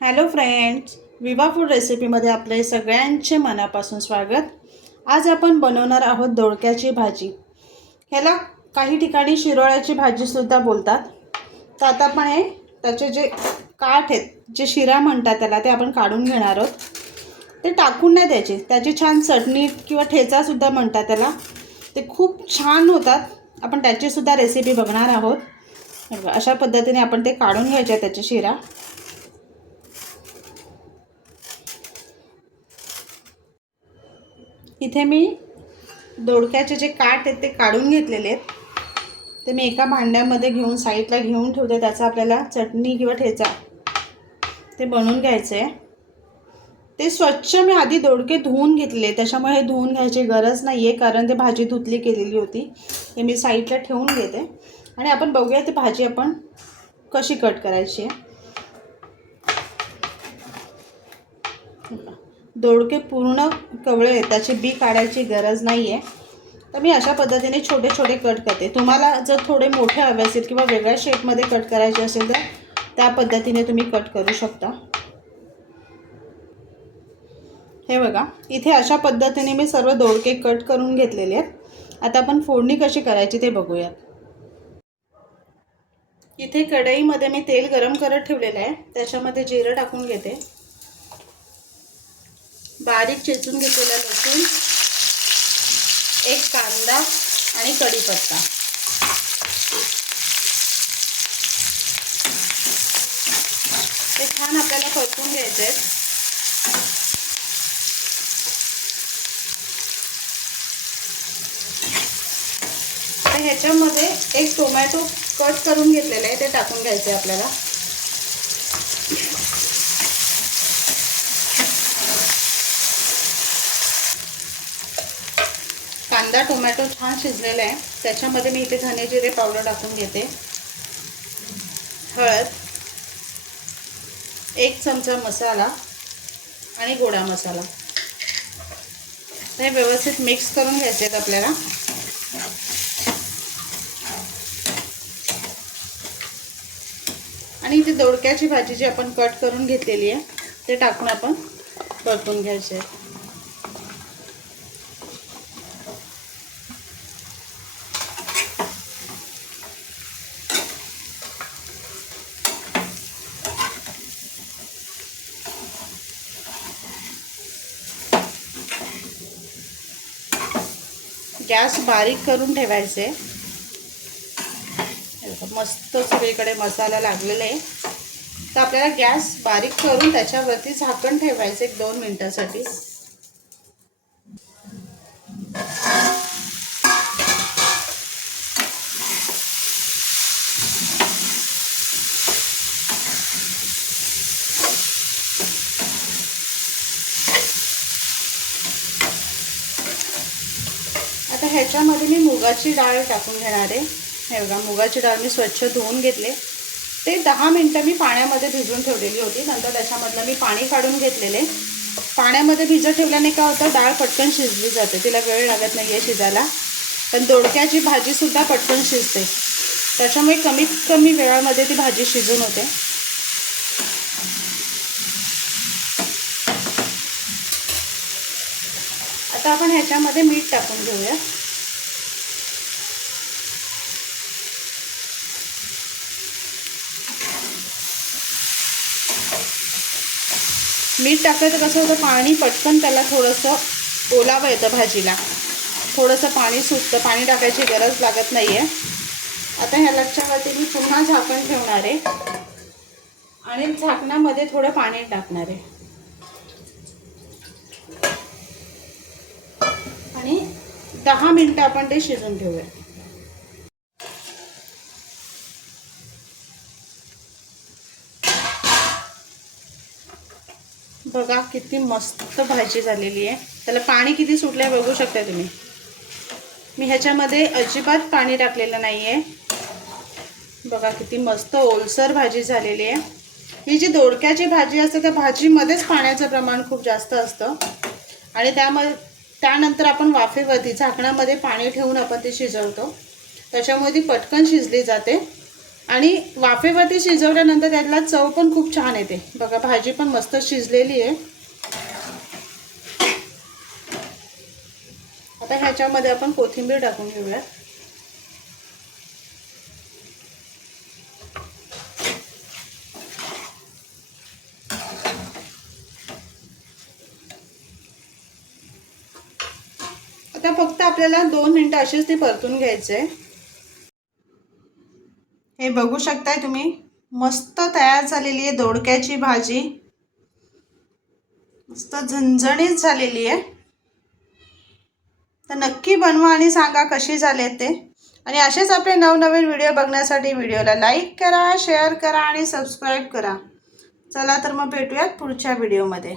Hello friends Viva food रेसिपीमध्ये आपले सगळ्यांचे मनापासून स्वागत. आज आपण बनवणार आहोत दोडक्याची भाजी. ह्याला काही ठिकाणी शिरोळ्याची भाजीसुद्धा बोलतात. तर आता आपण हे त्याचे जे काठ आहेत जे शिरा म्हणतात त्याला ते आपण काढून घेणार आहोत. ते टाकून नाही द्यायचे. त्याची छान चटणी किंवा ठेचासुद्धा म्हणतात त्याला. ते खूप छान होतात. आपण त्याचीसुद्धा रेसिपी बघणार आहोत. बघा, अशा पद्धतीने आपण ते काढून घ्यायचे त्याचे शिरा. इथे मी दोडक्याचे जे काट आहेत ते काढून घेतलेले आहेत. ते मी एका भांड्यामध्ये घेऊन साईडला घेऊन ठेवते. त्याचा आपल्याला चटणी किंवा ठेचा ते बनवून घ्यायचं आहे ते स्वच्छ मी आधी दोडके धुवून घेतले. त्याच्यामुळे हे धुवून घ्यायची गरज नाही आहे कारण ते भाजी धुतली केलेली होती. हे मी साईडला ठेवून घेते. आणि आपण बघूया ती भाजी आपण कशी कट करायची आहे. दोडके पूर्ण कवळे त्याची बी काढायची गरज नाही आहे तर मी अशा पद्धतीने छोटे छोटे कट करते. तुम्हाला जर थोडे मोठे हवे असेल किंवा वेगळ्या शेपमध्ये कट करायचे असेल तर त्या पद्धतीने तुम्ही कट करू शकता. हे बघा इथे अशा पद्धतीने मी सर्व दोडके कट करून घेतलेले आहेत. आता आपण फोडणी कशी करायची ते बघूयात. इथे कढईमध्ये मी तेल गरम करत ठेवलेलं आहे. त्याच्यामध्ये जिरं टाकून घेते. बारीक चेचून घेतलेला लसूण एक कांदा आणि कढीपत्ता. ते छान आपल्याला परतून घ्यायचे आहेत तर ह्याच्यामध्ये एक टोमॅटो कट करून घेतलेला आहे ते टाकून घ्यायचे आपल्याला. कांदा टोमॅटो छान शिजलेला आहे. त्याच्यामध्ये मी इथे धने जिरे पावडर टाकून घेते. हळद एक चमचा मसाला आणि गोडा मसाला. हे व्यवस्थित मिक्स करून घ्यायचे आहेत आपल्याला. आणि इथे दोडक्याची भाजी जी आपण कट करून घेतलेली आहे ते टाकून आपण परतून घ्यायचे आहे गॅस बारीक करून ठेवायचे. मस्त सगळीकडे मसाला लागलेला. आहे तर आपल्याला गॅस बारीक करून त्याच्यावरती झाकण ठेवायचं एक दोन मिनिटासाठी. ह्याच्यामध्ये मी मुगाची डाळ टाकून घेणार आहे. हे बघा मुगाची डाळ मी स्वच्छ धुवून घेतले. ते दहा मिनटं मी पाण्यामध्ये भिजवून ठेवलेली होती. नंतर त्याच्यामधलं मी पाणी काढून घेतलेले. पाण्यामध्ये भिजत ठेवल्याने काय होतं? डाळ पटकन शिजली जाते. तिला वेळ लागत नाही आहे शिजायला. पण दोडक्याची भाजीसुद्धा पटकन शिजते. त्याच्यामुळे कमीत कमी वेळामध्ये ती भाजी शिजून होते. आता आपण ह्याच्यामध्ये मीठ टाकून घेऊया. मीठ टाकलं तर कसं होतं पाणी पटकन त्याला थोडंसं ओलावं येतं भाजीला. थोडंसं पाणी सुटतं पाणी टाकायची गरज लागत नाही आहे आता ह्या लक्षावरती मी पुन्हा झाकण ठेवणार आहे. आणि झाकणामध्ये थोडं पाणी टाकणार आहे. आणि दहा मिनटं आपण ते शिजून ठेवूया. बघा किती मस्त भाजी झालेली आहे. त्याला पाणी किती सुटलं आहे बघू शकता तुम्ही. मी ह्याच्यामध्ये अजिबात पाणी टाकलेलं नाही आहे बघा किती मस्त ओलसर भाजी झालेली आहे. ही जी दोडक्याची भाजी असते त्या भाजीमध्येच पाण्याचं प्रमाण खूप जास्त असतं. आणि त्यामध्ये त्यानंतर आपण वाफेवरती झाकणामध्ये पाणी ठेवून आपण ती शिजवतो. त्याच्यामुळे ती पटकन शिजली जाते. आणि वाफेवरती शिजवल्यानंतर त्यातला चव पण खूप छान येते. बघा भाजी पण मस्त शिजलेली आहे. आता ह्याच्यामध्ये आपण कोथिंबीर टाकून घेऊया आता फक्त आपल्याला दोन मिनटं अशीच ती परतून घ्यायचे हे बघू शकताय तुम्ही. मस्त तयार झालेली आहे दोडक्याची भाजी. मस्त झणझणीत झालेली आहे. तर नक्की बनवा आणि सांगा कशी झाले ते. आणि असेच आपले नवनवीन व्हिडिओ बघण्यासाठी व्हिडिओला लाईक करा शेअर करा आणि सबस्क्राईब करा. चला तर मग भेटूयात पुढच्या व्हिडिओमध्ये.